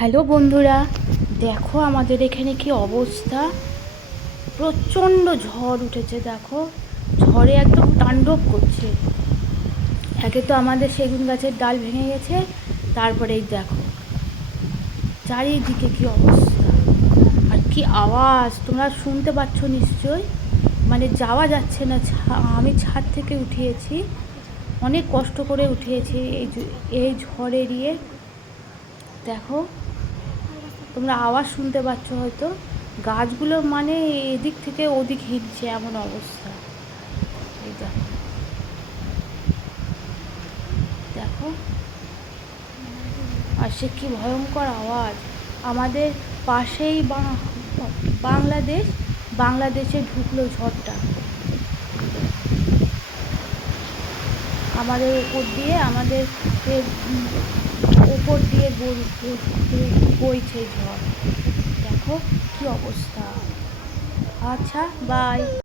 Hello বন্ধুরা, দেখো আমাদের এখানে কি অবস্থা। প্রচণ্ড ঝড় উঠেছে। দেখো, ঝড়ে একদম তাণ্ডব করছে। একে তো আমাদের সেগুন গাছের ডাল ভেঙে গেছে, তারপরে এই দেখো চারিদিকে কি অবস্থা। আর কি আওয়াজ তোমরা শুনতে পাচ্ছ নিশ্চয়। মানে যাওয়া যাচ্ছে না। আমি ছাদ থেকে উঠিয়েছি, অনেক কষ্ট করে উঠিয়েছি এই ঝড় এড়িয়ে। দেখো, তোমরা আওয়াজ শুনতে পাচ্ছ হয়তো। গাছগুলো মানে এদিক থেকে ওদিক হিলছে, এমন অবস্থা। এই দেখো, দেখো, আর সে কি ভয়ঙ্কর আওয়াজ। আমাদের পাশেই বাংলাদেশে ঢুকলো ঝড়টা। আমাদের ওপর দিয়ে বইছে ঝড়। দেখো কি অবস্থা। আচ্ছা, বাই।